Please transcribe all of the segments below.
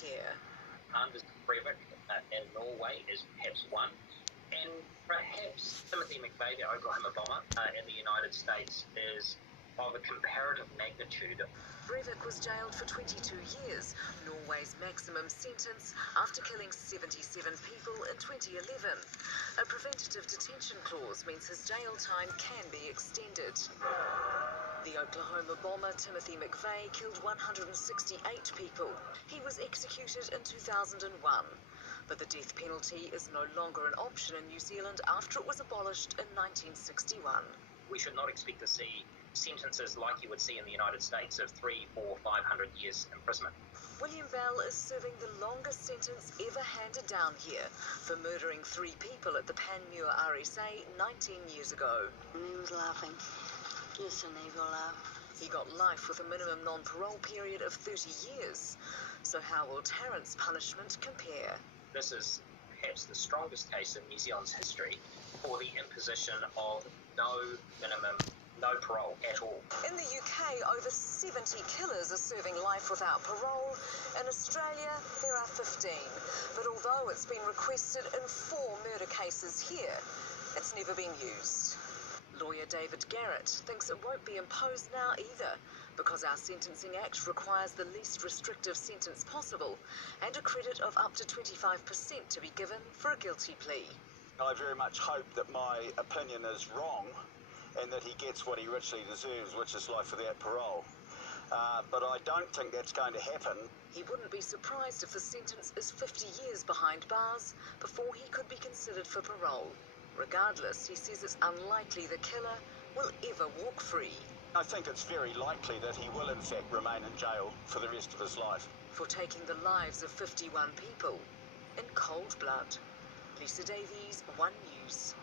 Care. Anders Breivik in Norway is perhaps one, and perhaps Timothy McVeigh, the Oklahoma bomber in the United States, is of a comparative magnitude. Breivik was jailed for 22 years, Norway's maximum sentence, after killing 77 people in 2011. A preventative detention clause means his jail time can be extended. The Oklahoma bomber Timothy McVeigh killed 168 people. He was executed in 2001. But the death penalty is no longer an option in New Zealand after it was abolished in 1961. We should not expect to see sentences like you would see in the United States of 300, 400, 500 years imprisonment. William Bell is serving the longest sentence ever handed down here for murdering 3 people at the Panmure RSA 19 years ago. And he was laughing. Just an evil laugh. He got life with a minimum non-parole period of 30 years. So how will Tarrant's punishment compare? This is perhaps the strongest case in New Zealand's history for the imposition of no minimum, no parole at all. In the UK, over 70 killers are serving life without parole. In Australia, there are 15. But although it's been requested in 4 murder cases here, it's never been used. Lawyer David Garrett thinks it won't be imposed now either, because our Sentencing Act requires the least restrictive sentence possible and a credit of up to 25% to be given for a guilty plea. I very much hope that my opinion is wrong and that he gets what he richly deserves, which is life without parole. But I don't think that's going to happen. He wouldn't be surprised if the sentence is 50 years behind bars before he could be considered for parole. Regardless, he says it's unlikely the killer will ever walk free. I think it's very likely that he will in fact remain in jail for the rest of his life. For taking the lives of 51 people in cold blood. Lisa Davies, One News.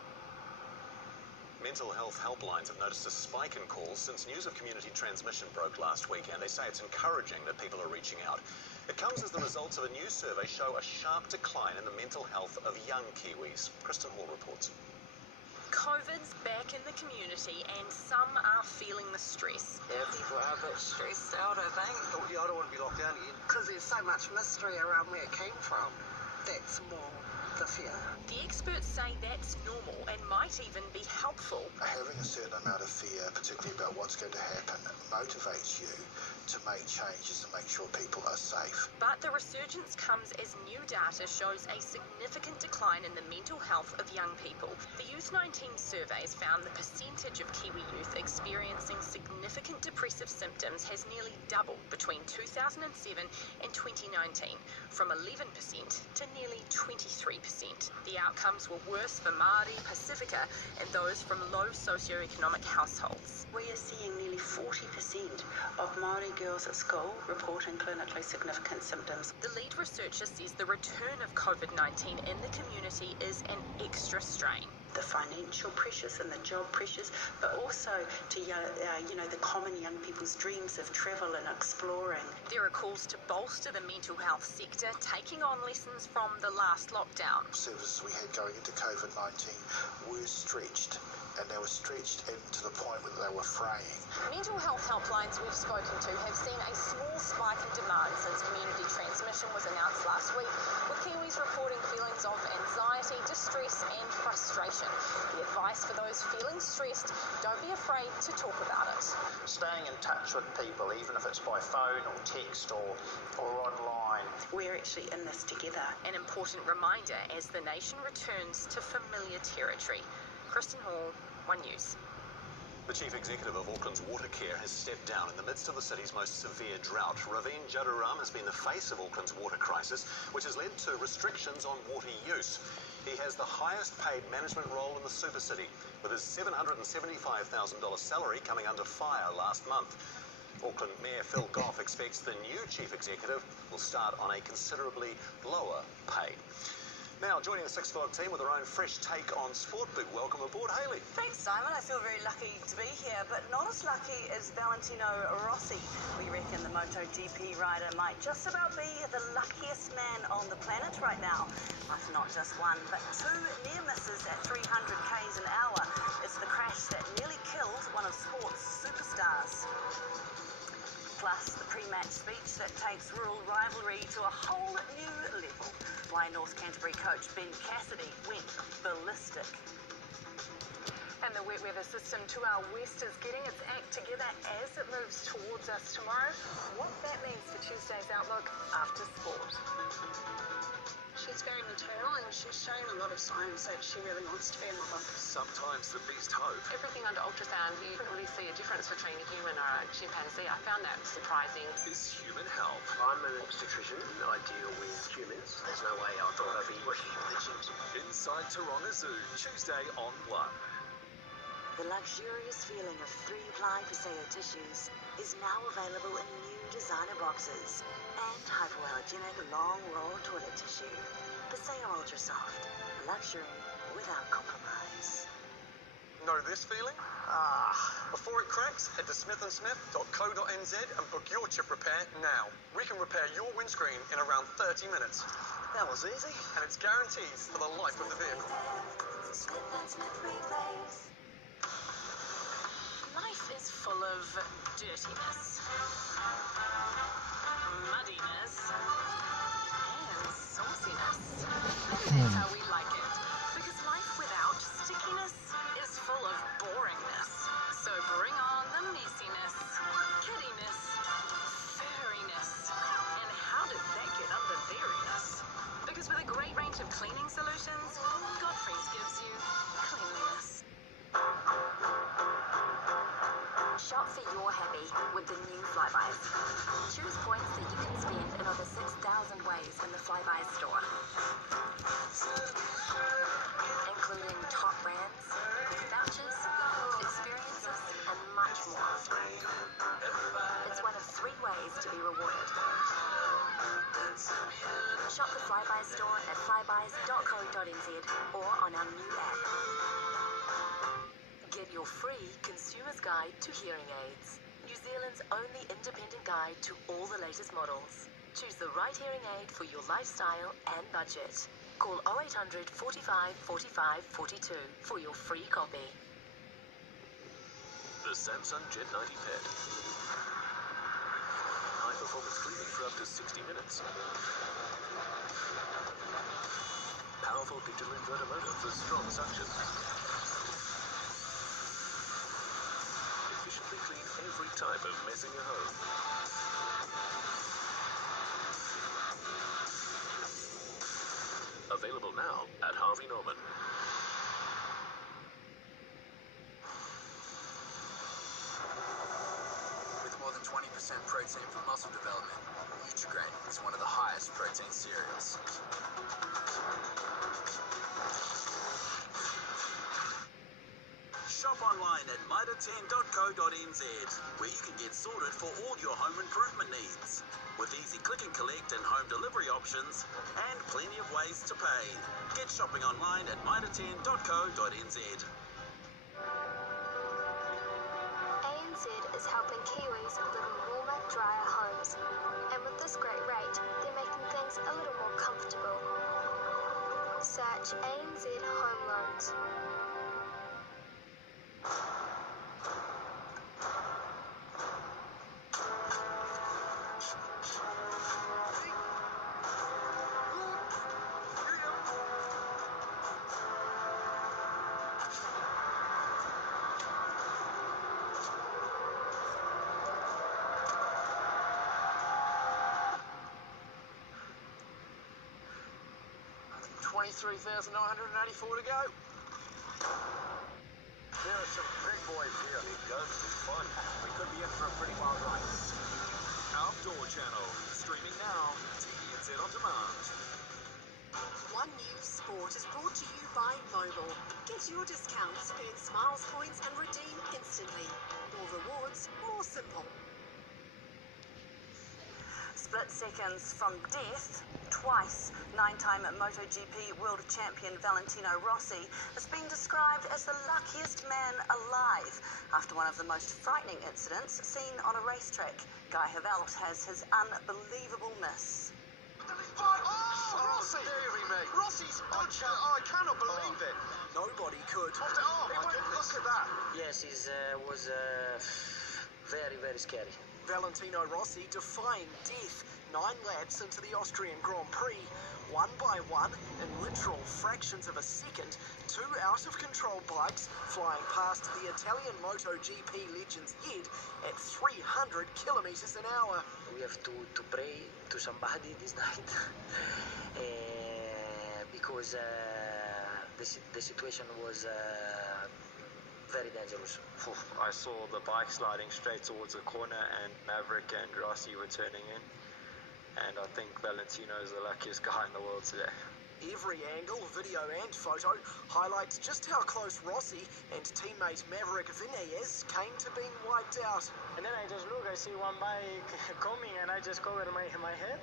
Mental health helplines have noticed a spike in calls since news of community transmission broke last week, and they say it's encouraging that people are reaching out. It comes as the results of a new survey show a sharp decline in the mental health of young Kiwis. Kristen Hall reports. COVID's back in the community and some are feeling the stress. Yeah, people are a bit stressed out, I think. Oh, yeah, I don't want to be locked down again. Because there's so much mystery around where it came from. That's more the fear. The experts say that's normal and might even be helpful. Having a certain amount of fear, particularly about what's going to happen, motivates you to make changes and make sure people are safe. But the resurgence comes as new data shows a significant decline in the mental health of young people. The Youth 19 surveys found the percentage of Kiwi youth experiencing significant depressive symptoms has nearly doubled between 2007 and 2019, from 11% to nearly 23%. The outcomes were worse for Māori, Pacifica, and those from low socioeconomic households. We are seeing nearly 40% of Māori girls at school reporting clinically significant symptoms. The lead researcher says the return of COVID-19 in the community is an extra strain. The financial pressures and the job pressures, but also to the common young people's dreams of travel and exploring. There are calls to bolster the mental health sector, taking on lessons from the last lockdown. Services we had going into COVID-19 were stretched, and they were stretched to the point where they were fraying. Mental health helplines we've spoken to have seen a small spike in demand since community transmission was announced last week, with Kiwis reporting feelings of anxiety, distress and frustration. The advice for those feeling stressed, don't be afraid to talk about it. Staying in touch with people, even if it's by phone or text or online. We're actually in this together. An important reminder as the nation returns to familiar territory. Kristen Hall, One News. The Chief Executive of Auckland's Watercare has stepped down in the midst of the city's most severe drought. Raveen Jadaram has been the face of Auckland's water crisis, which has led to restrictions on water use. He has the highest paid management role in the super city, with his $775,000 salary coming under fire last month. Auckland Mayor Phil Goff expects the new Chief Executive will start on a considerably lower pay. Now, joining the Six Flag team with her own fresh take on sport boot. Welcome aboard, Hayley. Thanks, Simon. I feel very lucky to be here, but not as lucky as Valentino Rossi. We reckon the MotoGP rider might just about be the luckiest man on the planet right now. That's not just one, but 2 near misses at 300 k's an hour. It's the crash that nearly killed one of sport's superstars. Plus, the pre-match speech that takes rural rivalry to a whole new level. Why North Canterbury coach Ben Cassidy went ballistic. And the wet weather system to our west is getting its act together as it moves towards us tomorrow. What that means for Tuesday's outlook after sport. She's very maternal and she's showing a lot of signs that she really wants to be a mother. Sometimes the beast hope. Everything under ultrasound, you don't really see a difference between a human or a chimpanzee. I found that surprising. Is human help. I'm an obstetrician. I deal with humans. There's no way I thought I'd be working with the chimps. Inside Taronga Zoo, Tuesday on 1. The luxurious feeling of 3-ply Paseo tissues is now available in new designer boxes and hypoallergenic long roll toilet tissue. Paseo Ultra Soft. Luxury without compromise. Know this feeling? Before it cracks, head to smithandsmith.co.nz and book your chip repair now. We can repair your windscreen in around 30 minutes. That was easy. And it's guaranteed for the life of the vehicle. Life is full of dirtiness, muddiness, and sauciness. Maybe that's how we like it. Because life without stickiness is full of boringness. So bring on the messiness, kiddiness, furriness. And how did that get under theriness? Because with a great range of cleaning solutions, Godfrey's gives you cleanliness. Shop for your happy with the new Flybuys. Choose points that you can spend in over 6,000 ways in the Flybuys store. Including top brands, vouchers, experiences, and much more. It's one of 3 ways to be rewarded. Shop the Flybuys store at flybuys.co.nz or on our new app. Get your free Consumer's Guide to Hearing Aids. New Zealand's only independent guide to all the latest models. Choose the right hearing aid for your lifestyle and budget. Call 0800 45 45 42 for your free copy. The Samsung Jet 90 Pet. High performance cleaning for up to 60 minutes. Powerful digital inverter motor for strong suction. Efficiently clean every type of mess in your home. Available now at Harvey Norman. With more than 20% protein for muscle development, Nutrigrain is one of the highest protein cereals. Shop online at mitre10.co.nz, where you can get sorted for all your home improvement needs. With easy click and collect and home delivery options, and plenty of ways to pay. Get shopping online at mitre10.co.nz. ANZ is helping Kiwis live in warmer, drier homes. And with this great rate, they're making things a little more comfortable. Search ANZ Home Loans. $23,984 to go. There are some big boys here. It does be fun. We could be in for a pretty wild ride. Outdoor Channel. Streaming now. TVNZ On Demand. One News Sport is brought to you by Mobil. Get your discounts, earn Smiles points and redeem instantly. More rewards, more simple. Split seconds from death, twice, 9-time MotoGP world champion Valentino Rossi has been described as the luckiest man alive after one of the most frightening incidents seen on a racetrack. Guy Havelte has his unbelievable miss. Rossi! Rossi's I cannot believe it. Nobody could. Look at that. Yes, it was very, very scary. Valentino Rossi defying death 9 laps into the Austrian Grand Prix. One by one, in literal fractions of a second, 2 out-of-control bikes flying past the Italian MotoGP legend's head at 300 kilometers an hour. We have to pray to somebody this night because the situation was very dangerous. I saw the bike sliding straight towards the corner and Maverick and Rossi were turning in. And I think Valentino is the luckiest guy in the world today. Every angle, video and photo highlights just how close Rossi and teammate Maverick Vinales came to being wiped out. And then I just look, I see one bike coming and I just cover my head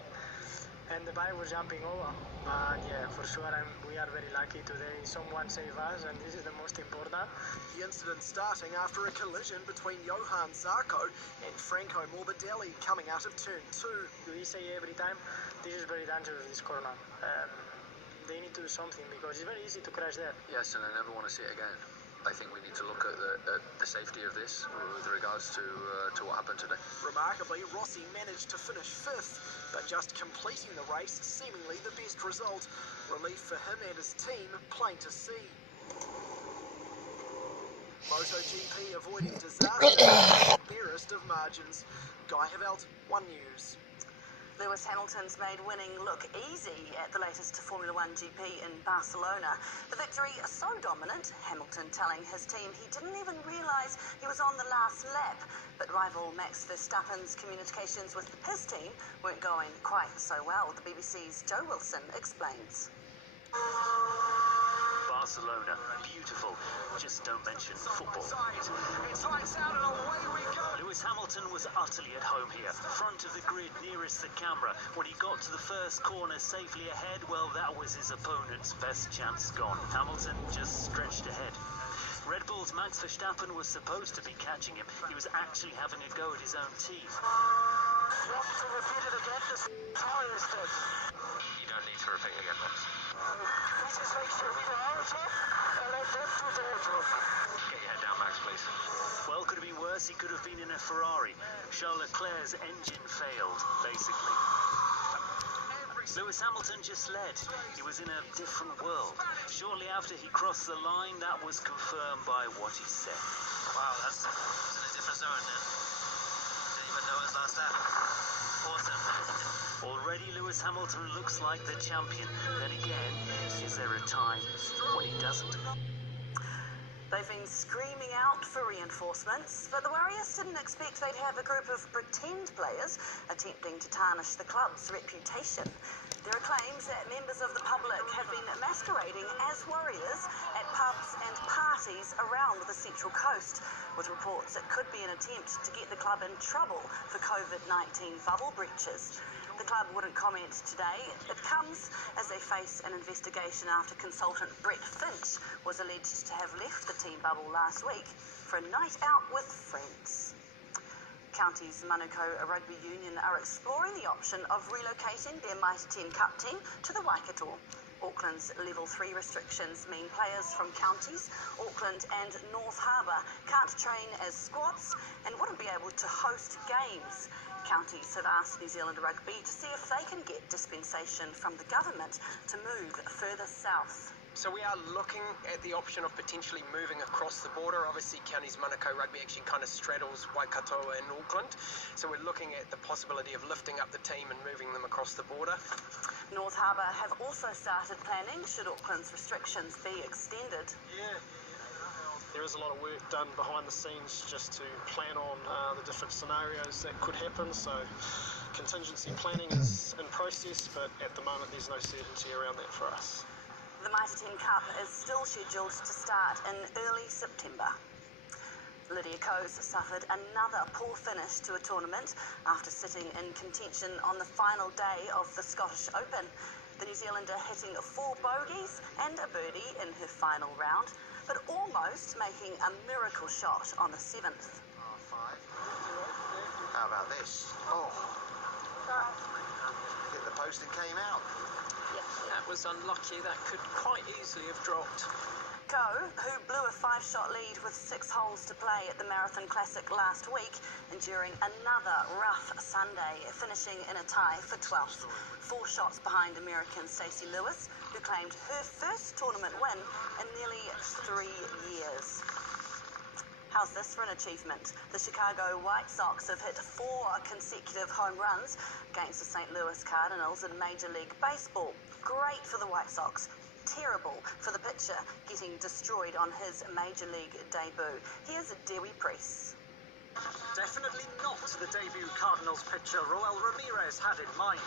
and the bike was jumping over. But yeah, for sure we are very lucky today. Someone saved us and this is the most important. The incident starting after a collision between Johan Zarco and Franco Morbidelli coming out of turn 2. We say every time, this is very dangerous, this corner. They need to do something because it's very easy to crash there. Yes, and I never want to see it again. I think we need to look at the safety of this with regards to what happened today. Remarkably, Rossi managed to finish 5th, but just completing the race seemingly the best result. Relief for him and his team, plain to see. MotoGP avoiding disaster at the barest of margins. Guy Havelt, One News. Lewis Hamilton's made winning look easy at the latest Formula 1 GP in Barcelona. The victory so dominant, Hamilton telling his team he didn't even realise he was on the last lap. But rival Max Verstappen's communications with his team weren't going quite so well. The BBC's Joe Wilson explains. Barcelona, beautiful. Just don't mention football. It's lights out and away we go. Lewis Hamilton was utterly at home here, front of the grid nearest the camera. When he got to the first corner safely ahead, well, that was his opponent's best chance gone. Hamilton just stretched ahead. Red Bull's Max Verstappen was supposed to be catching him. He was actually having a go at his own team. Want to repeat it again? The tire is dead. You don't need to repeat it again, Max. This is make sure we know our job and let them do their job. Get your head down, Max, please. Well, could have been worse. He could have been in a Ferrari. Charles Leclerc's engine failed, basically. Lewis Hamilton just led. He was in a different world. Shortly after he crossed the line, that was confirmed by what he said. Wow, that's in a different zone then. Didn't even know his last lap. Awesome. Already Lewis Hamilton looks like the champion. Then again, is there a time when he doesn't? They've been screaming out for reinforcements, but the Warriors didn't expect they'd have a group of pretend players attempting to tarnish the club's reputation. There are claims that members of the public have been masquerading as Warriors at pubs and parties around the Central Coast, with reports it could be an attempt to get the club in trouble for COVID-19 bubble breaches. The club wouldn't comment today. It comes as they face an investigation after consultant Brett Finch was alleged to have left the team bubble last week for a night out with friends. Counties Manukau Rugby Union are exploring the option of relocating their Mitre 10 Cup team to the Waikato. Auckland's Level 3 restrictions mean players from counties, Auckland and North Harbour can't train as squads and wouldn't be able to host games. Counties have asked New Zealand Rugby to see if they can get dispensation from the government to move further south. So we are looking at the option of potentially moving across the border. Obviously, Counties Manukau Rugby actually kind of straddles Waikato and Auckland. So we're looking at the possibility of lifting up the team and moving them across the border. North Harbour have also started planning should Auckland's restrictions be extended. Yeah. There is a lot of work done behind the scenes just to plan on the different scenarios that could happen. So contingency planning is in process, but at the moment there's no certainty around that for us. The Mitre 10 Cup is still scheduled to start in early September. Lydia Coase suffered another poor finish to a tournament after sitting in contention on the final day of the Scottish Open. The New Zealander hitting 4 bogeys and a birdie in her final round, but almost making a miracle shot on the 7th. How about this? Oh. Hit the post and came out. That was unlucky. That could quite easily have dropped. Go, who blew a 5-shot lead with 6 holes to play at the Marathon Classic last week, enduring another rough Sunday, finishing in a tie for 12th. 4 shots behind American Stacey Lewis, who claimed her first tournament win in nearly 3 years. How's this for an achievement? The Chicago White Sox have hit 4 consecutive home runs against the St. Louis Cardinals in Major League Baseball. Great for the White Sox. Terrible for the pitcher, getting destroyed on his Major League debut. Here's Dewey Priest. Definitely not the debut Cardinals pitcher Roel Ramirez had in mind.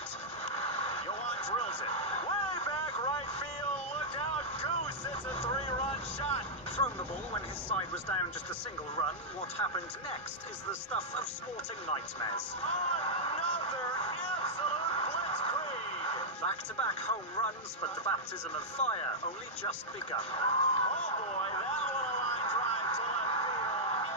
Yohan drills it. Way back right field. Look out. Goose. It's a 3-run shot. Thrown the ball when his side was down just a single run. What happened next is the stuff of sporting nightmares. Another absolute blitzkrieg. Back-to-back home runs, but the baptism of fire only just begun. Oh boy, that one a line drive to left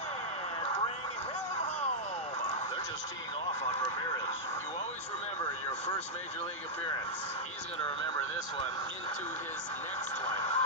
field and bring him home. They're just teeing off on Ramirez. You always remember your first major league appearance. He's going to remember this one into his next one.